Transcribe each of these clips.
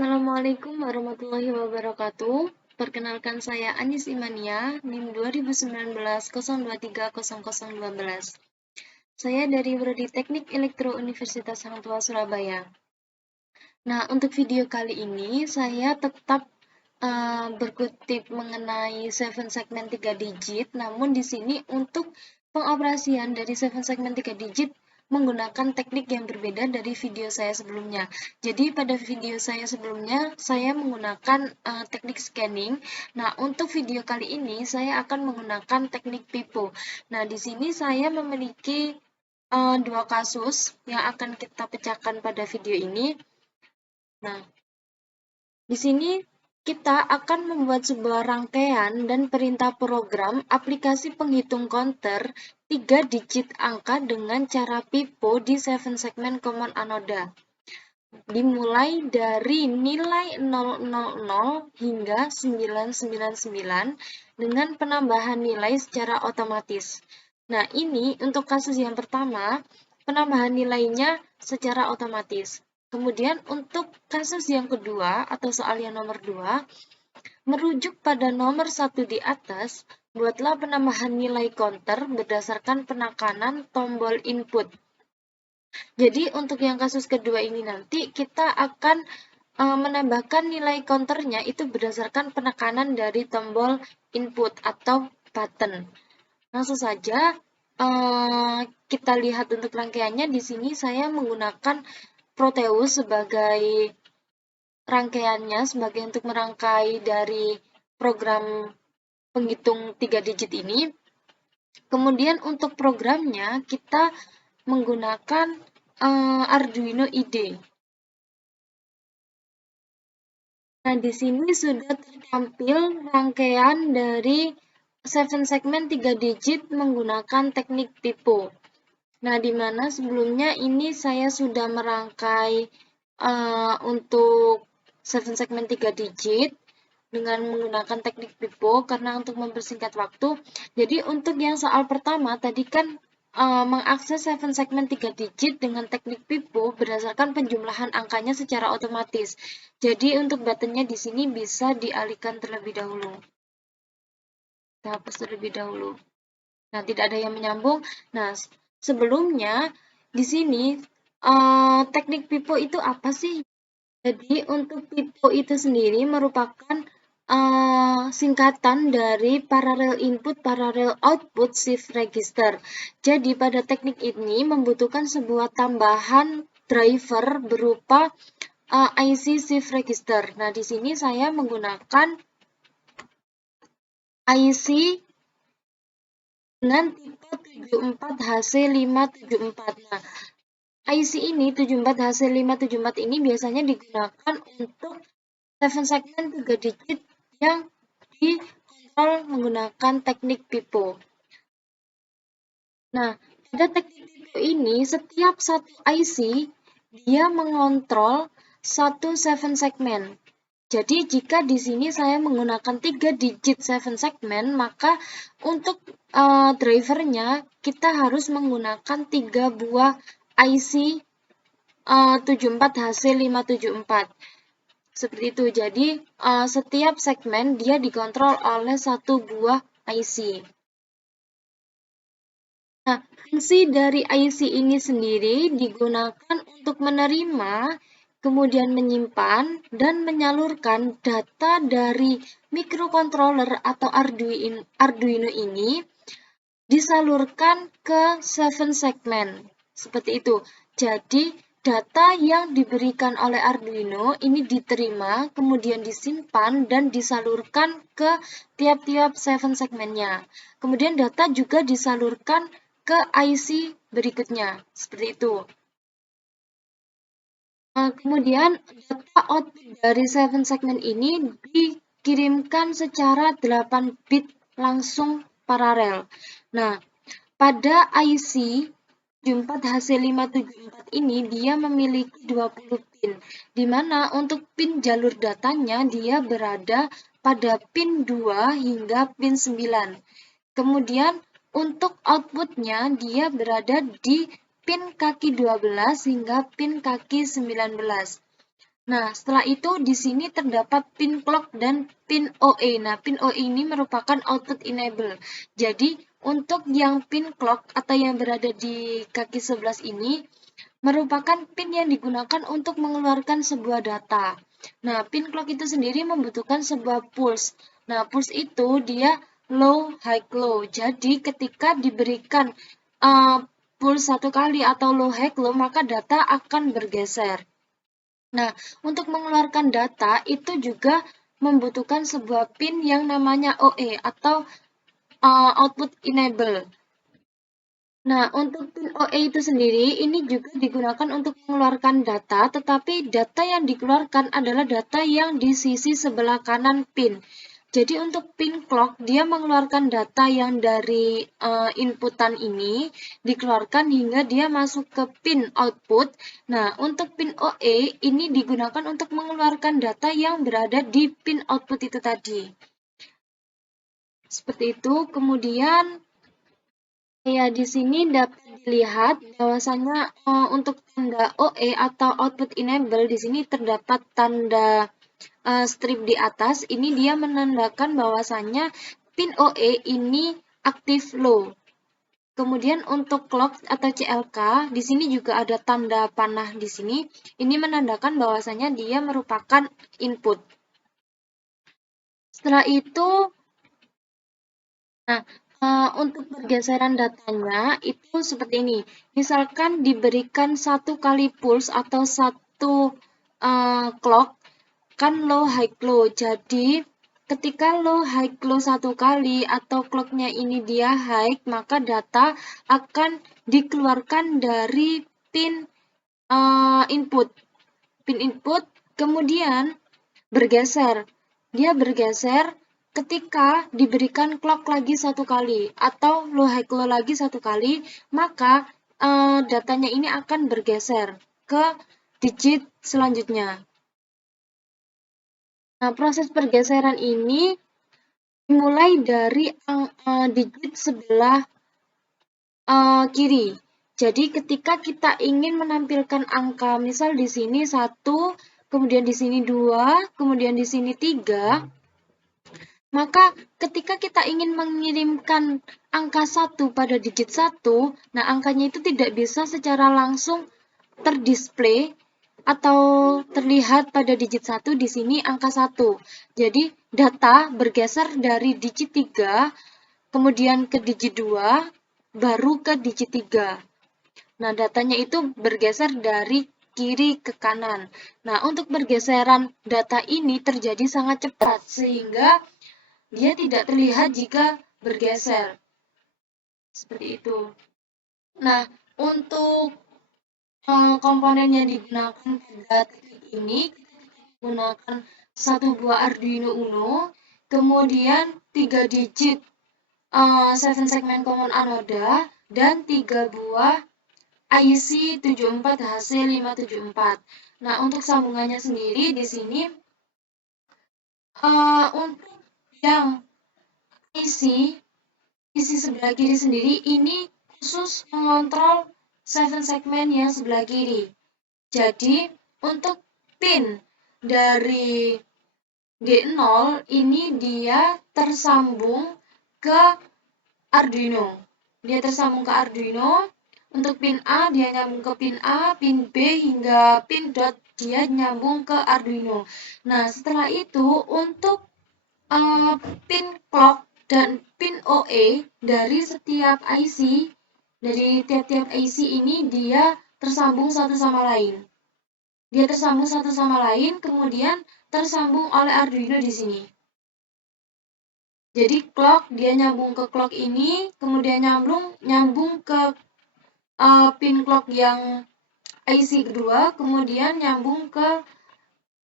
Assalamualaikum warahmatullahi wabarakatuh. Perkenalkan saya Anis Imania, NIM 2019 02300012. Saya dari Prodi Teknik Elektro Universitas Hang Tuah Surabaya. Nah, untuk video kali ini saya tetap berkutip mengenai 7 segmen 3 digit, namun di sini untuk pengoperasian dari 7 segmen 3 digit menggunakan teknik yang berbeda dari video saya sebelumnya. Jadi pada video saya sebelumnya saya menggunakan teknik scanning. Nah, untuk video kali ini saya akan menggunakan teknik pipo. Nah, di sini saya memiliki dua kasus yang akan kita pecahkan pada video ini. Nah, di sini kita akan membuat sebuah rangkaian dan perintah program aplikasi penghitung counter 3 digit angka dengan cara pipo di 7 segmen common anoda. Dimulai dari nilai 000 hingga 999 dengan penambahan nilai secara otomatis. Nah, ini untuk kasus yang pertama, penambahan nilainya secara otomatis. Kemudian untuk kasus yang kedua atau soal yang nomor 2, merujuk pada nomor 1 di atas, buatlah penambahan nilai counter berdasarkan penekanan tombol input. Jadi untuk yang kasus kedua ini nanti kita akan menambahkan nilai counternya itu berdasarkan penekanan dari tombol input atau button. Langsung saja kita lihat untuk rangkaiannya. Di sini saya menggunakan Proteus sebagai rangkaiannya, sebagai untuk merangkai dari program penghitung 3 digit ini. Kemudian untuk programnya kita menggunakan Arduino IDE. Nah, di sini sudah tertampil rangkaian dari 7 segmen 3 digit menggunakan teknik pipo. Nah, di mana sebelumnya ini saya sudah merangkai untuk 7 segmen 3 digit dengan menggunakan teknik pipo karena untuk mempersingkat waktu. Jadi untuk yang soal pertama tadi kan mengakses 7 segmen 3 digit dengan teknik pipo berdasarkan penjumlahan angkanya secara otomatis. Jadi untuk buttonnya di sini bisa dialihkan terlebih dahulu. Kita hapus terlebih dahulu. Nah, tidak ada yang menyambung. Nah, sebelumnya di sini teknik pipo itu apa sih? Jadi untuk pipo itu sendiri merupakan singkatan dari parallel input, parallel output shift register. Jadi pada teknik ini membutuhkan sebuah tambahan driver berupa IC shift register. Nah, di sini saya menggunakan IC dengan tipe 74HC574. Nah, IC ini 74HC574 ini biasanya digunakan untuk 7 segmen 3 digit yang dikontrol menggunakan teknik pipo. Nah, pada teknik pipo ini setiap satu IC dia mengontrol satu 7 segmen. Jadi jika di sini saya menggunakan 3 digit 7 segmen, maka untuk drivernya kita harus menggunakan 3 buah IC 74HC574. Seperti itu. Jadi setiap segmen dia dikontrol oleh satu buah IC. Nah, fungsi dari IC ini sendiri digunakan untuk menerima, kemudian menyimpan, dan menyalurkan data dari microcontroller atau Arduino ini disalurkan ke 7 segmen. Seperti itu. Jadi, data yang diberikan oleh Arduino ini diterima, kemudian disimpan, dan disalurkan ke tiap-tiap 7 segmennya. Kemudian data juga disalurkan ke IC berikutnya. Seperti itu. Kemudian data output dari 7 segmen ini dikirimkan secara 8 bit langsung paralel. Nah, pada IC 74HC574 ini dia memiliki 20 pin, di mana untuk pin jalur datanya dia berada pada pin 2 hingga pin 9. Kemudian untuk outputnya dia berada di pin kaki 12 hingga pin kaki 19. Nah, setelah itu di sini terdapat pin clock dan pin OE. Nah, pin OE ini merupakan output enable. Jadi, untuk yang pin clock atau yang berada di kaki 11 ini merupakan pin yang digunakan untuk mengeluarkan sebuah data. Nah, pin clock itu sendiri membutuhkan sebuah pulse. Nah, pulse itu dia low, high, low. Jadi, ketika diberikan pulse satu kali atau low, high, low, maka data akan bergeser. Nah, untuk mengeluarkan data itu juga membutuhkan sebuah pin yang namanya OE atau output enable. Nah, untuk pin OE itu sendiri ini juga digunakan untuk mengeluarkan data, tetapi data yang dikeluarkan adalah data yang di sisi sebelah kanan pin. Jadi untuk pin clock, dia mengeluarkan data yang dari inputan ini, dikeluarkan hingga dia masuk ke pin output. Nah, untuk pin OE, ini digunakan untuk mengeluarkan data yang berada di pin output itu tadi. Seperti itu, kemudian ya, di sini dapat dilihat bahwasanya untuk tanda OE atau output enable di sini terdapat tanda strip di atas. Ini dia menandakan bahwasanya pin OE ini aktif low. Kemudian untuk clock atau CLK, di sini juga ada tanda panah di sini. Ini menandakan bahwasanya dia merupakan input. Setelah itu, nah, untuk pergeseran datanya itu seperti ini. Misalkan diberikan satu kali pulse atau satu clock, kan low, high, low. Jadi, ketika low, high, low satu kali atau clocknya ini dia high, maka data akan dikeluarkan dari pin input. Pin input kemudian bergeser. Dia bergeser ketika diberikan clock lagi satu kali atau low, high, low lagi satu kali, maka datanya ini akan bergeser ke digit selanjutnya. Nah, proses pergeseran ini dimulai dari digit sebelah kiri. Jadi ketika kita ingin menampilkan angka, misal di sini 1, kemudian di sini 2, kemudian di sini 3, maka ketika kita ingin mengirimkan angka 1 pada digit 1, nah angkanya itu tidak bisa secara langsung terdisplay atau terlihat pada digit 1 di sini angka 1. Jadi data bergeser dari digit 3, kemudian ke digit 2, baru ke digit 3. Nah, datanya itu bergeser dari kiri ke kanan. Nah, untuk pergeseran data ini terjadi sangat cepat, sehingga dia tidak terlihat jika bergeser. Seperti itu. Nah, untuk komponen yang digunakan pada teknik ini, kita gunakan satu buah Arduino Uno, kemudian 3 digit 7 segment common anoda, dan 3 buah IC 74HC574. Nah, untuk sambungannya sendiri di sini untuk yang IC sebelah kiri sendiri ini khusus mengontrol 7 segmen yang sebelah kiri. Jadi, untuk pin dari G0 ini dia tersambung ke Arduino. Dia tersambung ke Arduino. Untuk pin A, dia nyambung ke pin A, pin B, hingga pin dot, dia nyambung ke Arduino. Nah, setelah itu, untuk pin clock dan pin OE dari setiap IC, dari tiap-tiap IC ini, dia tersambung satu sama lain. Dia tersambung satu sama lain, kemudian tersambung oleh Arduino di sini. Jadi clock, dia nyambung ke clock ini, kemudian nyambung ke pin clock yang IC kedua, kemudian nyambung ke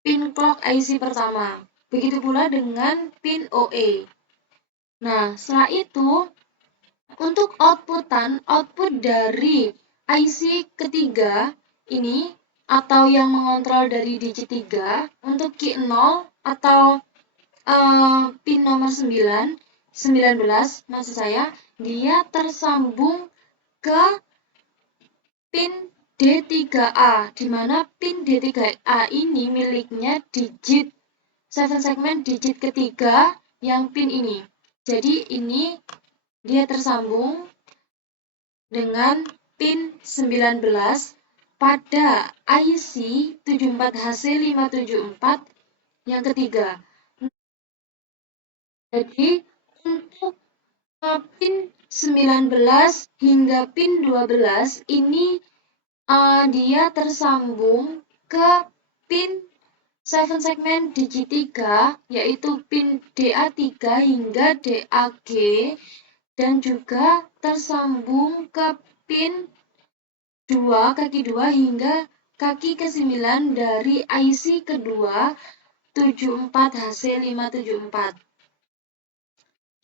pin clock IC pertama. Begitu pula dengan pin OE. Nah, setelah itu, untuk output dari IC ketiga ini, atau yang mengontrol dari digit 3, untuk Q0 atau pin nomor 19 maksud saya, dia tersambung ke pin D3A, di mana pin D3A ini miliknya digit 7 segmen digit ketiga yang pin ini. Jadi ini dia tersambung dengan pin 19 pada IC 74HC574 yang ketiga. Jadi untuk pin 19 hingga pin 12 ini dia tersambung ke pin 7 segmen digit 3, yaitu pin DA3 hingga DAG, dan juga tersambung ke pin 2, kaki 2 hingga kaki ke-9 dari IC kedua 74HC574.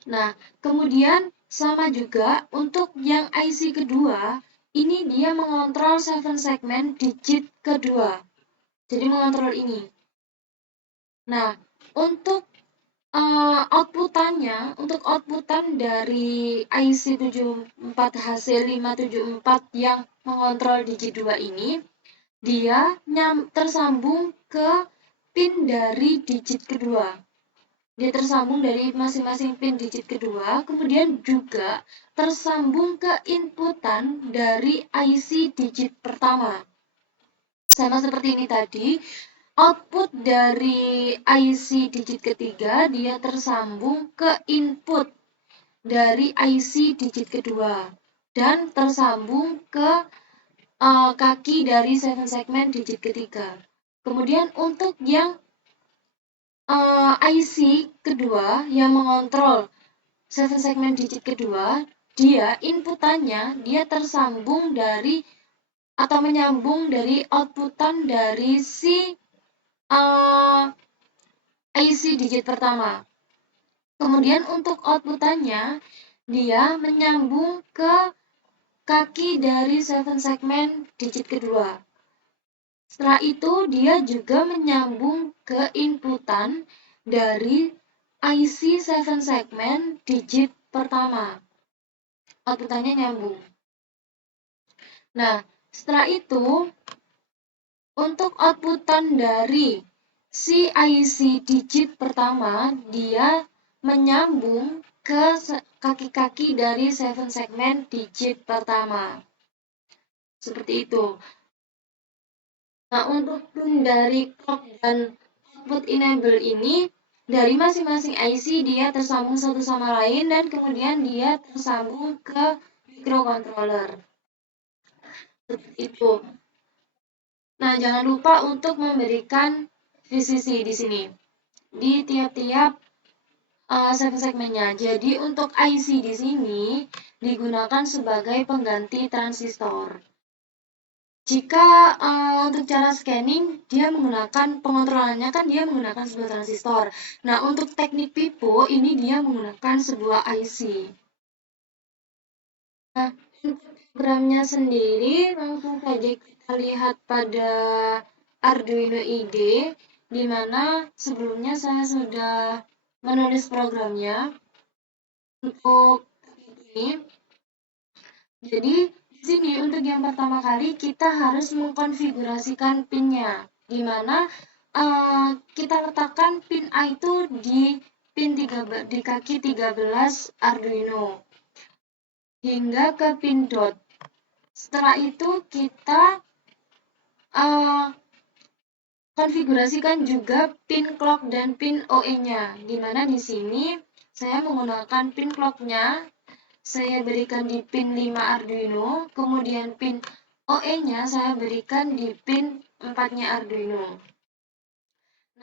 Nah, kemudian sama juga untuk yang IC kedua, ini dia mengontrol 7 segmen digit kedua. Jadi mengontrol ini. Nah, untuk untuk outputan dari IC 74HC574 yang mengontrol digit 2 ini, dia tersambung ke pin dari digit kedua. Dia tersambung dari masing-masing pin digit kedua, kemudian juga tersambung ke inputan dari IC digit pertama. Sama seperti ini tadi, output dari IC digit ketiga, dia tersambung ke input dari IC digit kedua, dan tersambung ke kaki dari 7 segmen digit ketiga. Kemudian untuk yang IC kedua yang mengontrol 7 segmen digit kedua, dia inputannya dia tersambung dari atau menyambung dari outputan dari si IC digit pertama. Kemudian untuk outputannya dia menyambung ke kaki dari 7 segmen digit kedua. Setelah itu dia juga menyambung ke inputan dari IC 7 segmen digit pertama. Outputannya nyambung. Nah, setelah itu untuk outputan dari si IC digit pertama, dia menyambung ke kaki-kaki dari 7 segmen digit pertama. Seperti itu. Nah, untuk pin dari clock dan output enable ini, dari masing-masing IC dia tersambung satu sama lain dan kemudian dia tersambung ke microcontroller. Seperti itu. Nah, jangan lupa untuk memberikan VCC di sini. Di tiap-tiap 7 segmennya. Jadi untuk IC di sini digunakan sebagai pengganti transistor. Jika untuk cara scanning, dia menggunakan pengontrolannya kan dia menggunakan sebuah transistor. Nah, untuk teknik pipo ini dia menggunakan sebuah IC. Nah, untuk programnya sendiri langsung saja kita lihat pada Arduino IDE, di mana sebelumnya saya sudah menulis programnya untuk ini. Jadi di sini untuk yang pertama kali kita harus mengkonfigurasikan pinnya, di mana kita letakkan pin A itu di di kaki 13 Arduino hingga ke pin dot. Setelah itu kita konfigurasikan juga pin clock dan pin OE-nya, di mana di sini saya menggunakan pin clock-nya. Saya berikan di pin 5 Arduino, kemudian pin OE-nya saya berikan di pin 4-nya Arduino.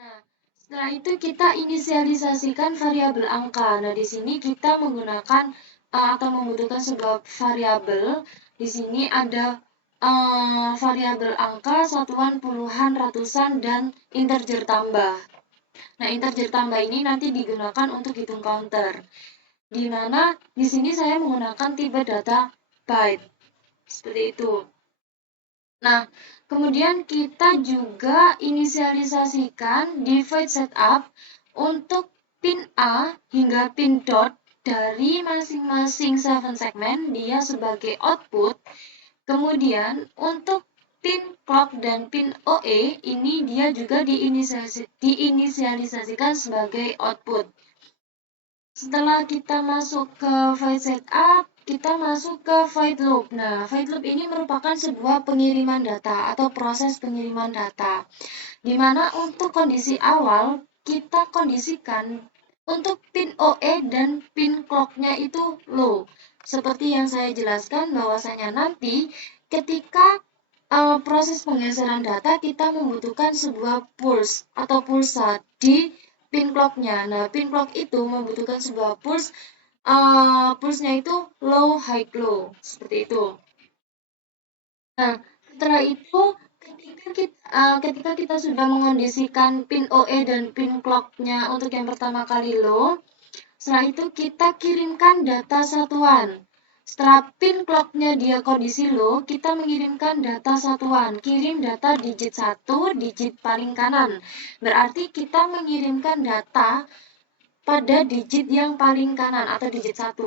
Nah, setelah itu kita inisialisasikan variabel angka. Nah, di sini kita menggunakan atau membutuhkan sebuah variabel. Di sini ada variabel angka, satuan, puluhan, ratusan, dan integer tambah. Nah, integer tambah ini nanti digunakan untuk hitung counter, di mana di sini saya menggunakan tipe data byte, seperti itu. Nah, kemudian kita juga inisialisasikan divide setup untuk pin A hingga pin dot dari masing-masing 7 segmen, dia sebagai output. Kemudian untuk pin clock dan pin OE ini dia juga diinisialisasikan sebagai output. Setelah kita masuk ke void setup, kita masuk ke void loop. Nah, void loop ini merupakan sebuah pengiriman data atau proses pengiriman data, di mana untuk kondisi awal kita kondisikan untuk pin OE dan pin clock-nya itu low. Seperti yang saya jelaskan bahwasanya nanti ketika proses penggeseran data kita membutuhkan sebuah pulse atau pulsa di pin clock-nya. Nah, pin clock itu membutuhkan sebuah pulse, pulse-nya itu low, high, low, seperti itu. Nah, setelah itu ketika kita sudah mengondisikan pin OE dan pin clock-nya untuk yang pertama kali low, setelah itu kita kirimkan data satuan. Setelah pin clock-nya dia kondisi low, kita mengirimkan data satuan. Kirim data digit 1, digit paling kanan. Berarti kita mengirimkan data pada digit yang paling kanan atau digit 1.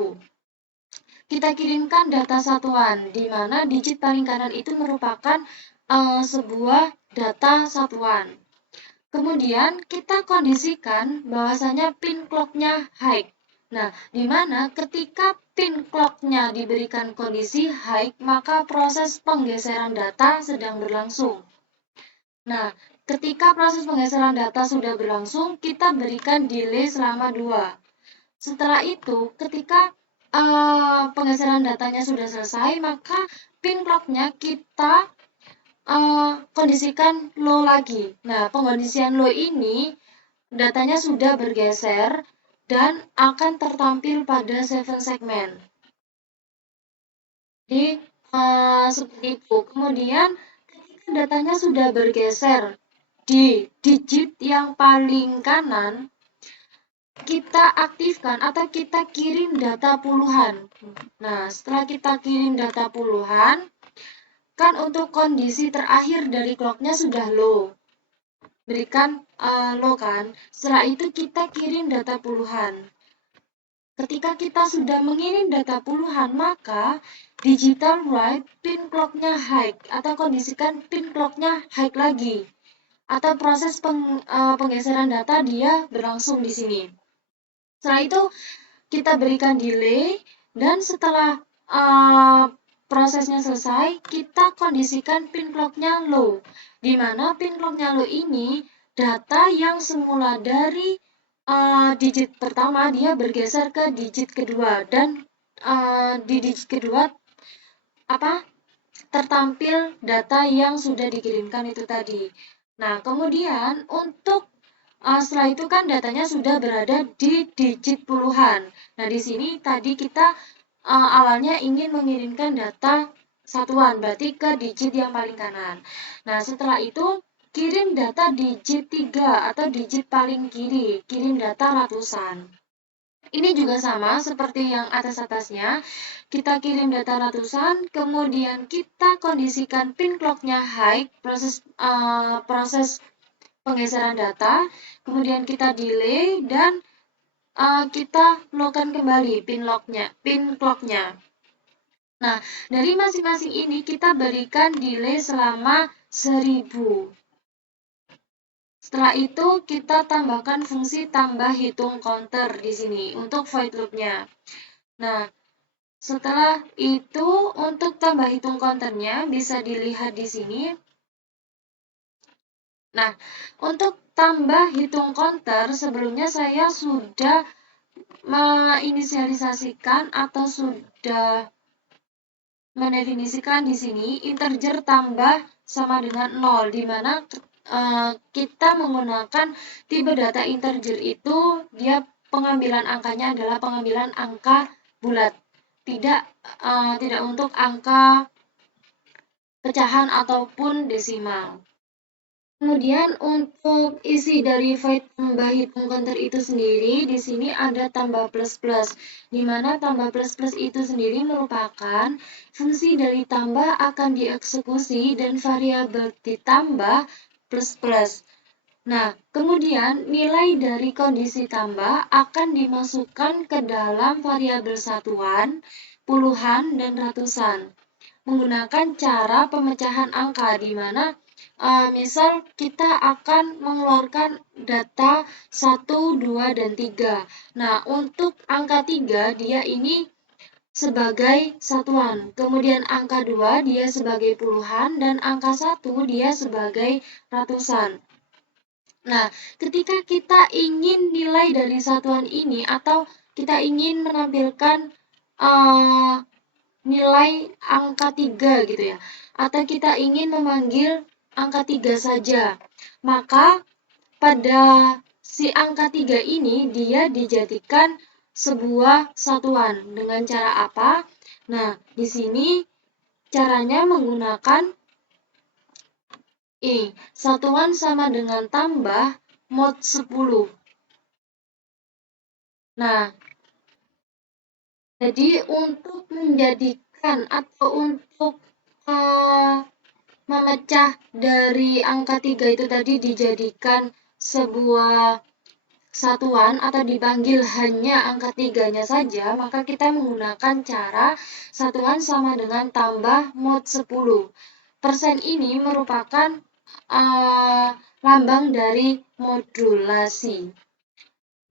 Kita kirimkan data satuan, di mana digit paling kanan itu merupakan sebuah data satuan. Kemudian kita kondisikan bahwasanya pin clock-nya high. Nah, di mana ketika pin clock-nya diberikan kondisi high, maka proses penggeseran data sedang berlangsung. Nah, ketika proses penggeseran data sudah berlangsung, kita berikan delay selama 2. Setelah itu, ketika penggeseran datanya sudah selesai, maka pin clock-nya kita kondisikan low lagi. Nah, pengkondisian low ini datanya sudah bergeser dan akan tertampil pada 7 segmen. Jadi, seperti itu. Kemudian, ketika datanya sudah bergeser di digit yang paling kanan, kita aktifkan atau kita kirim data puluhan. Nah, setelah kita kirim data puluhan, kan untuk kondisi terakhir dari clock-nya sudah low. Berikan low kan. Setelah itu kita kirim data puluhan. Ketika kita sudah mengirim data puluhan, maka digital write pin clock-nya high atau kondisikan pin clock-nya high lagi. Atau proses penggeseran data dia berlangsung di sini. Setelah itu kita berikan delay dan setelah prosesnya selesai, kita kondisikan pin clock-nya low. Di mana pin clock-nya low ini data yang semula dari digit pertama dia bergeser ke digit kedua dan di digit kedua tertampil data yang sudah dikirimkan itu tadi. Nah, kemudian untuk setelah itu kan datanya sudah berada di digit puluhan. Nah, di sini tadi kita awalnya ingin mengirimkan data satuan, berarti ke digit yang paling kanan. Nah, setelah itu kirim data digit 3 atau digit paling kiri, kirim data ratusan. Ini juga sama seperti yang atas-atasnya, kita kirim data ratusan, kemudian kita kondisikan pin clock-nya high, proses penggeseran data, kemudian kita delay dan kita low-kan kembali pin clock-nya. Nah, dari masing-masing ini kita berikan delay selama 1000. Setelah itu kita tambahkan fungsi tambah hitung counter di sini untuk void loop-nya. Nah, setelah itu untuk tambah hitung counternya bisa dilihat di sini. Nah, untuk tambah hitung counter sebelumnya saya sudah menginisialisasikan atau sudah mendefinisikan di sini integer tambah sama dengan 0, di mana kita menggunakan tipe data integer itu dia pengambilan angkanya adalah pengambilan angka bulat, tidak untuk angka pecahan ataupun desimal. Kemudian untuk isi dari void tambah hitung counter itu sendiri, di sini ada tambah plus-plus, di mana tambah plus-plus itu sendiri merupakan fungsi dari tambah akan dieksekusi dan variabel ditambah plus-plus. Nah, kemudian nilai dari kondisi tambah akan dimasukkan ke dalam variabel satuan, puluhan, dan ratusan. menggunakan cara pemecahan angka, di mana misal kita akan mengeluarkan data 1, 2, dan 3. Nah, untuk angka 3, dia ini sebagai satuan. Kemudian angka 2, dia sebagai puluhan, dan angka 1, dia sebagai ratusan. Nah, ketika kita ingin nilai dari satuan ini atau kita ingin menampilkan nilai angka 3 gitu ya, atau kita ingin memanggil angka 3 saja, maka pada si angka 3 ini dia dijadikan sebuah satuan. Dengan cara apa? Nah, di sini caranya menggunakan satuan sama dengan tambah mod 10. Nah, jadi untuk menjadikan atau untuk memecah dari angka 3 itu tadi dijadikan sebuah satuan atau dipanggil hanya angka 3-nya saja, maka kita menggunakan cara satuan sama dengan tambah mod 10. Persen ini merupakan lambang dari modulasi.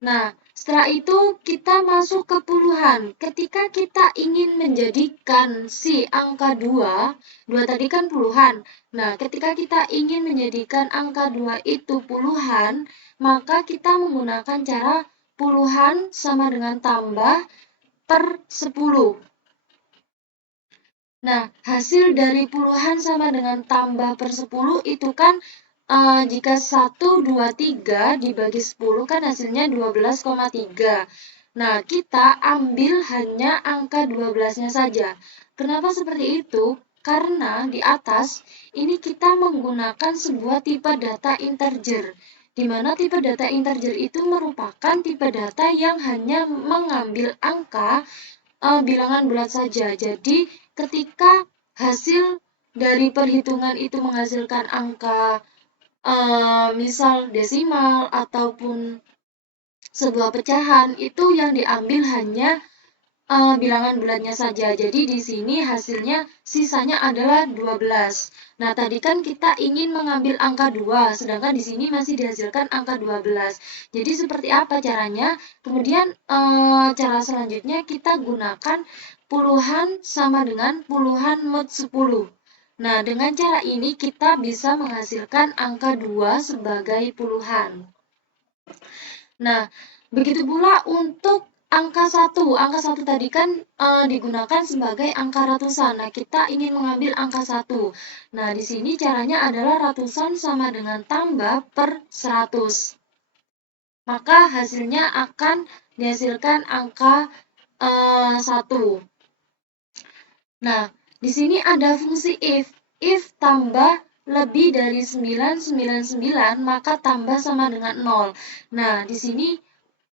Nah, setelah itu kita masuk ke puluhan. Ketika kita ingin menjadikan si angka 2 tadi kan puluhan. Nah, ketika kita ingin menjadikan angka 2 itu puluhan, maka kita menggunakan cara puluhan sama dengan tambah per 10. Nah, hasil dari puluhan sama dengan tambah per 10 itu kan jika 1, 2, 3 dibagi 10 kan hasilnya 12,3. Nah, kita ambil hanya angka 12-nya saja. Kenapa seperti itu? Karena di atas ini kita menggunakan sebuah tipe data integer, di mana tipe data integer itu merupakan tipe data yang hanya mengambil angka bilangan bulat saja. Jadi, ketika hasil dari perhitungan itu menghasilkan angka misal desimal ataupun sebuah pecahan, itu yang diambil hanya bilangan bulatnya saja. Jadi di sini hasilnya sisanya adalah 12. Nah, tadi kan kita ingin mengambil angka 2, sedangkan di sini masih dihasilkan angka 12. Jadi seperti apa caranya? Kemudian cara selanjutnya kita gunakan puluhan sama dengan puluhan mod 10. Nah, dengan cara ini kita bisa menghasilkan angka 2 sebagai puluhan. Nah, begitu pula untuk angka 1. Angka 1 tadi kan digunakan sebagai angka ratusan. Nah, kita ingin mengambil angka 1. Nah, di sini caranya adalah ratusan sama dengan tambah per 100. Maka hasilnya akan dihasilkan angka 1. Nah, di sini ada fungsi if. If tambah lebih dari 999, maka tambah sama dengan 0. Nah, di sini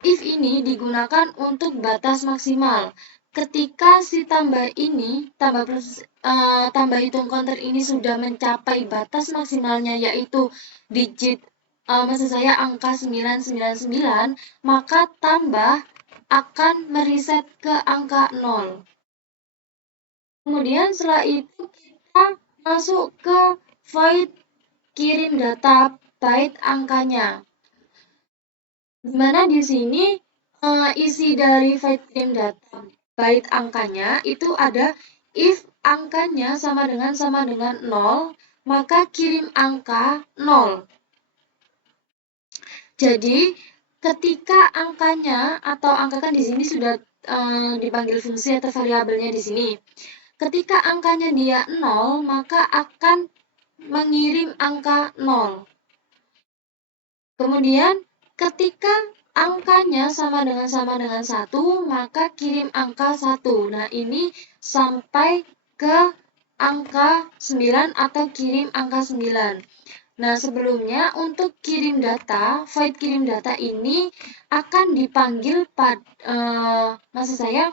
if ini digunakan untuk batas maksimal. Ketika si tambah ini, tambah hitung counter ini sudah mencapai batas maksimalnya, yaitu digit, maksud saya angka 999, maka tambah akan mereset ke angka 0. Kemudian setelah itu kita masuk ke void kirim data byte angkanya. Dimana di sini isi dari void kirim data byte angkanya itu ada if angkanya sama dengan 0, maka kirim angka 0. Jadi ketika angkanya atau angka kan di sini sudah dipanggil fungsi atau variabelnya di sini. Ketika angkanya dia 0, maka akan mengirim angka 0. Kemudian ketika angkanya sama dengan 1, maka kirim angka 1. Nah, ini sampai ke angka 9 atau kirim angka 9. Nah, sebelumnya untuk kirim data, void kirim data ini akan dipanggil maksud saya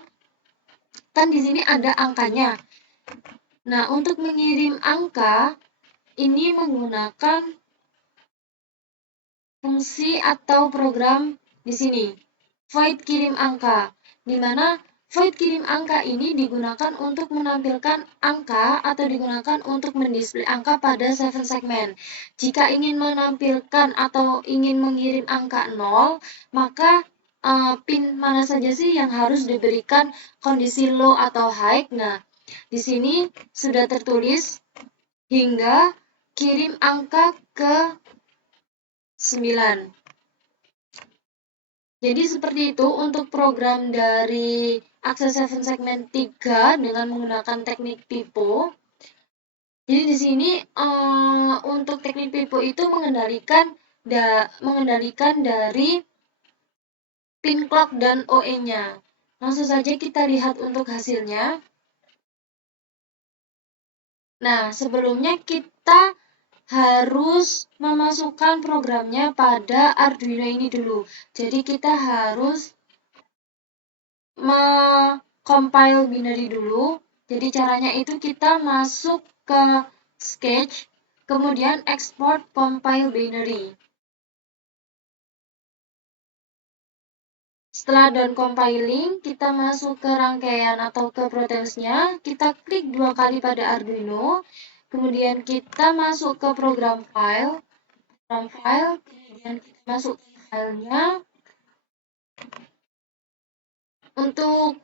kan di sini ada angkanya. Nah, untuk mengirim angka ini menggunakan fungsi atau program di sini, void kirim angka, di mana Void kirim angka ini digunakan untuk menampilkan angka atau digunakan untuk mendisplay angka pada 7 segmen. Jika ingin menampilkan atau ingin mengirim angka 0, maka pin mana saja sih yang harus diberikan kondisi low atau high? Nah, di sini sudah tertulis hingga kirim angka ke 9. Jadi seperti itu untuk program dari Access 7 segmen 3 dengan menggunakan teknik pipo. Jadi di sini untuk teknik pipo itu mengendalikan dari pin clock dan OE-nya. Langsung saja kita lihat untuk hasilnya. Nah, sebelumnya kita harus memasukkan programnya pada Arduino ini dulu. Jadi kita harus compile binary dulu. Jadi caranya itu kita masuk ke sketch, kemudian export compile binary. Setelah done compiling, kita masuk ke rangkaian atau ke protesnya, kita klik 2 kali pada Arduino, kemudian kita masuk ke program file, kemudian kita masuk ke filenya. Untuk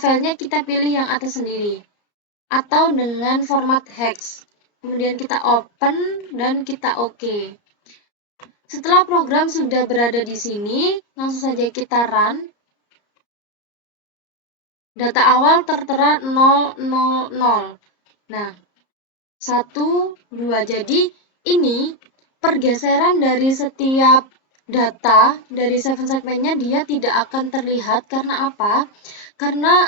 filenya kita pilih yang atas sendiri atau dengan format hex. Kemudian kita open dan kita OK. Setelah program sudah berada di sini, langsung saja kita run. Data awal tertera 000. Nah, 1, 2. Jadi ini pergeseran dari setiap data dari 7 segmennya dia tidak akan terlihat. Karena apa? Karena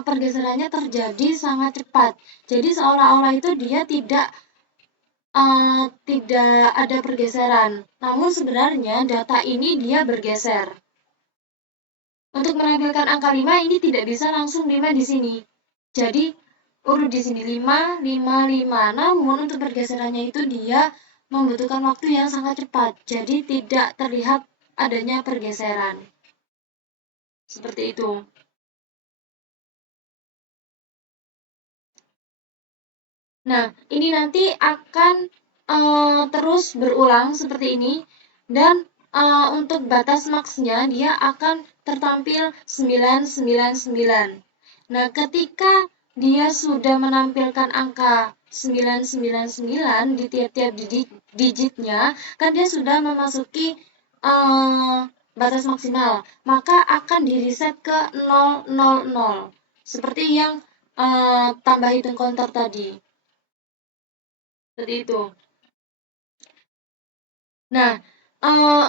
pergeserannya terjadi sangat cepat. Jadi seolah-olah itu dia tidak ada pergeseran. Namun sebenarnya data ini dia bergeser. Untuk menampilkan angka 5 ini tidak bisa langsung 5 di sini. Jadi urut di sini 5, 5, 5. Namun untuk pergeserannya itu dia membutuhkan waktu yang sangat cepat. Jadi tidak terlihat adanya pergeseran. Seperti itu. Nah, ini nanti akan terus berulang seperti ini. Dan untuk batas maksnya dia akan tertampil 999. Nah, ketika dia sudah menampilkan angka 999 di tiap-tiap digitnya, kan dia sudah memasuki batas maksimal. Maka akan di-reset ke 000. Seperti yang tambah hitung counter tadi. Seperti itu. Nah,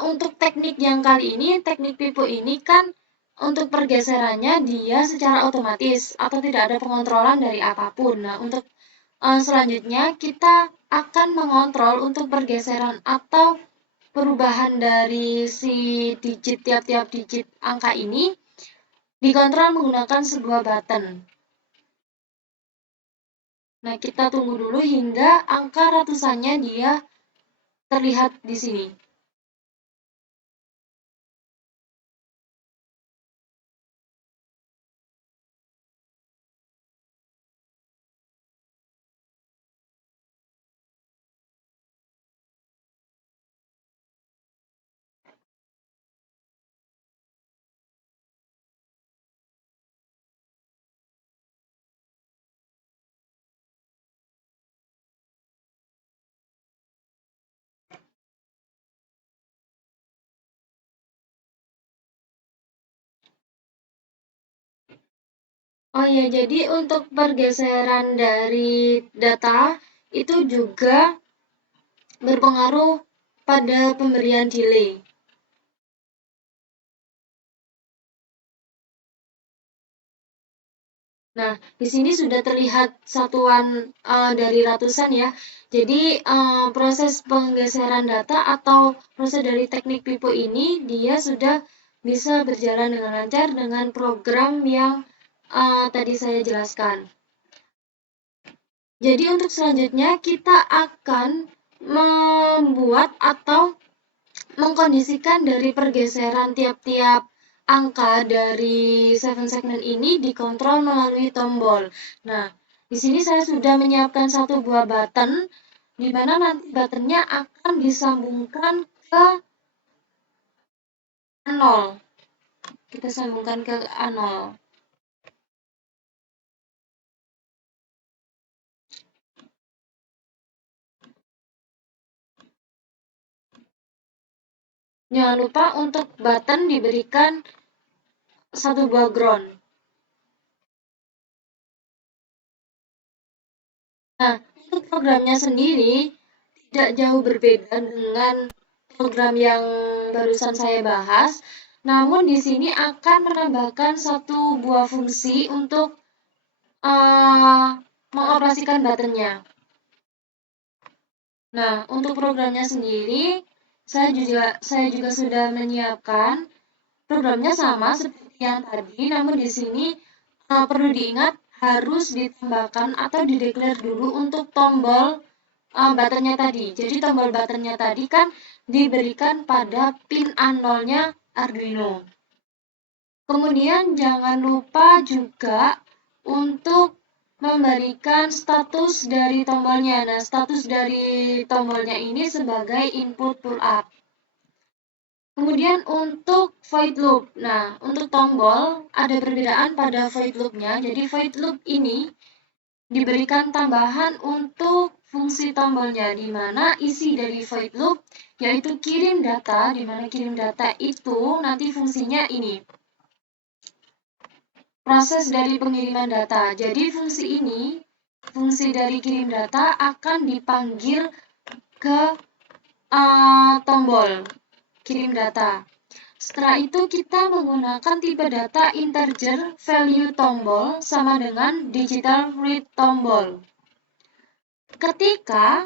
untuk teknik yang kali ini, teknik pipo ini kan untuk pergeserannya dia secara otomatis atau tidak ada pengontrolan dari apapun. Nah, untuk selanjutnya kita akan mengontrol untuk pergeseran atau perubahan dari si digit tiap-tiap digit angka ini dikontrol menggunakan sebuah button. Nah, kita tunggu dulu hingga angka ratusannya dia terlihat di sini. Oh ya, jadi untuk pergeseran dari data itu juga berpengaruh pada pemberian delay. Nah, di sini sudah terlihat satuan dari ratusan ya. Jadi proses penggeseran data atau proses dari teknik pipo ini dia sudah bisa berjalan dengan lancar dengan program yang tadi saya jelaskan. Jadi untuk selanjutnya kita akan membuat atau mengkondisikan dari pergeseran tiap-tiap angka dari 7 segment ini dikontrol melalui tombol. Nah, di sini saya sudah menyiapkan satu buah button, di mana nanti buttonnya akan disambungkan ke A0. Kita sambungkan ke A0. Jangan lupa untuk button diberikan satu buah ground. Nah, untuk programnya sendiri tidak jauh berbeda dengan program yang barusan saya bahas, namun di sini akan menambahkan satu buah fungsi untuk mengoperasikan buttonnya. Nah, untuk programnya sendiri, saya juga sudah menyiapkan. Programnya sama seperti yang tadi, namun di sini perlu diingat harus ditambahkan atau dideklar dulu untuk tombol buttonnya tadi. Jadi tombol buttonnya tadi kan diberikan pada pin A0-nya Arduino. Kemudian jangan lupa juga untuk memberikan status dari tombolnya. Nah, status dari tombolnya ini sebagai input pull up. Kemudian untuk void loop. Nah, untuk tombol ada perbedaan pada void loop-nya. Jadi void loop ini diberikan tambahan untuk fungsi tombolnya, di mana isi dari void loop yaitu kirim data, di mana kirim data itu nanti fungsinya ini. Proses dari pengiriman data. Jadi fungsi dari kirim data akan dipanggil ke tombol kirim data. Setelah itu kita menggunakan tipe data integer value tombol sama dengan digital read tombol. Ketika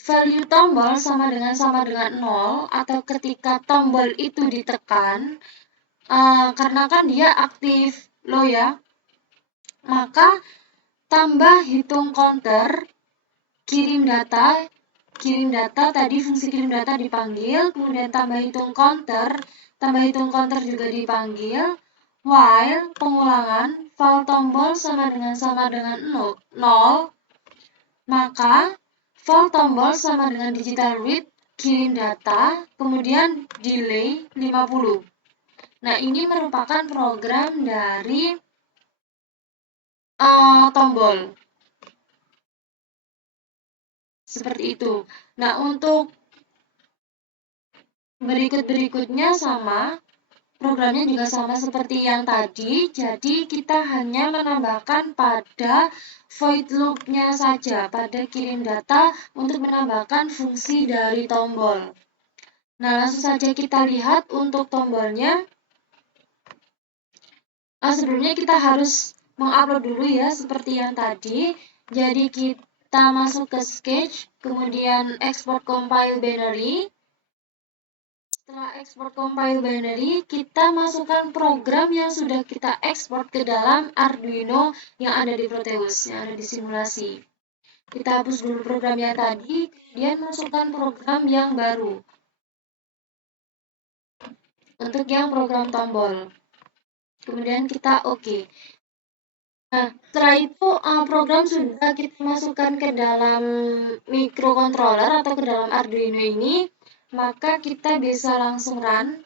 value tombol sama dengan 0 atau ketika tombol itu ditekan, karena kan dia aktif low ya, maka tambah hitung counter kirim data tadi fungsi kirim data dipanggil, kemudian tambah hitung counter juga dipanggil, while pengulangan val tombol sama dengan 0, maka val tombol sama dengan digital read kirim data, kemudian delay 50. Nah, ini merupakan program dari tombol. Seperti itu. Nah, untuk berikutnya sama, programnya juga sama seperti yang tadi, jadi kita hanya menambahkan pada void loop-nya saja, pada kirim data untuk menambahkan fungsi dari tombol. Nah, langsung saja kita lihat untuk tombolnya. Sebelumnya kita harus mengupload dulu ya, seperti yang tadi. Jadi kita masuk ke Sketch, kemudian export compile binary. Setelah ekspor compile binary, kita masukkan program yang sudah kita ekspor ke dalam Arduino yang ada di Proteus, yang ada di simulasi. Kita hapus dulu program yang tadi, kemudian masukkan program yang baru. Untuk yang program tombol. Kemudian kita oke. Nah, setelah itu program sudah kita masukkan ke dalam microcontroller atau ke dalam Arduino ini, maka kita bisa langsung run.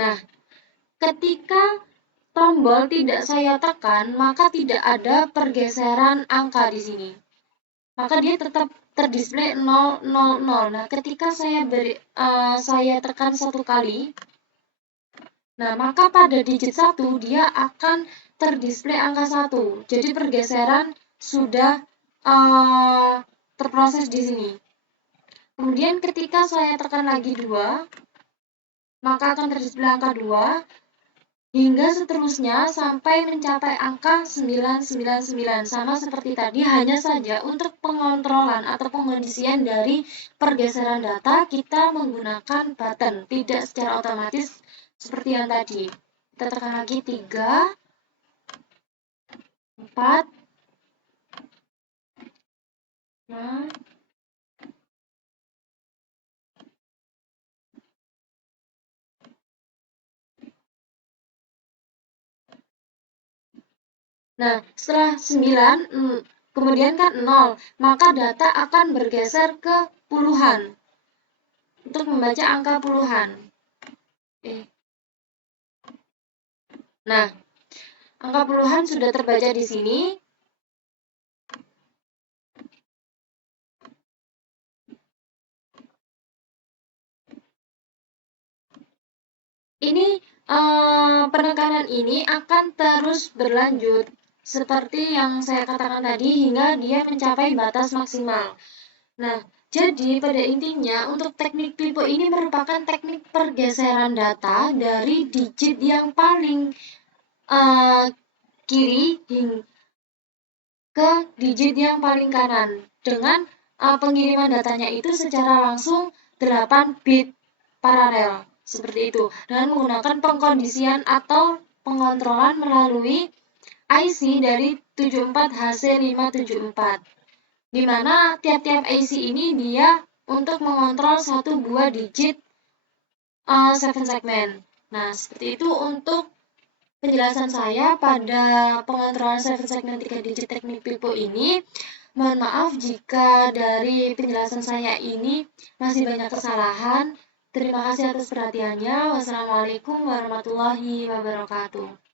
Nah, ketika tombol tidak saya tekan, maka tidak ada pergeseran angka di sini. Maka dia tetap terdisplay 000. Nah, ketika saya tekan satu kali, nah maka pada digit 1 dia akan terdisplay angka 1. Jadi pergeseran sudah terproses di sini. Kemudian ketika saya tekan lagi 2, maka akan terdisplay angka 2. Hingga seterusnya sampai mencapai angka 999. Sama seperti tadi, hanya saja untuk pengontrolan atau pengondisian dari pergeseran data kita menggunakan button, tidak secara otomatis seperti yang tadi. Kita tekan lagi 3, 4, 5, Nah, setelah 9, kemudian kan 0, maka data akan bergeser ke puluhan untuk membaca angka puluhan. Nah, angka puluhan sudah terbaca di sini. Ini penekanan ini akan terus berlanjut seperti yang saya katakan tadi hingga dia mencapai batas maksimal. Nah, jadi pada intinya untuk teknik pipo ini merupakan teknik pergeseran data dari digit yang paling kiri hingga ke digit yang paling kanan dengan pengiriman datanya itu secara langsung 8 bit paralel seperti itu dengan menggunakan pengkondisian atau pengontrolan melalui IC dari 74HC574 di mana tiap-tiap IC ini dia untuk mengontrol satu buah digit 7 segmen. Nah, seperti itu untuk penjelasan saya pada pengontrolan 7 segmen 3 digit teknik pipo ini. Mohon maaf jika dari penjelasan saya ini masih banyak kesalahan. Terima kasih atas perhatiannya. Wassalamualaikum warahmatullahi wabarakatuh.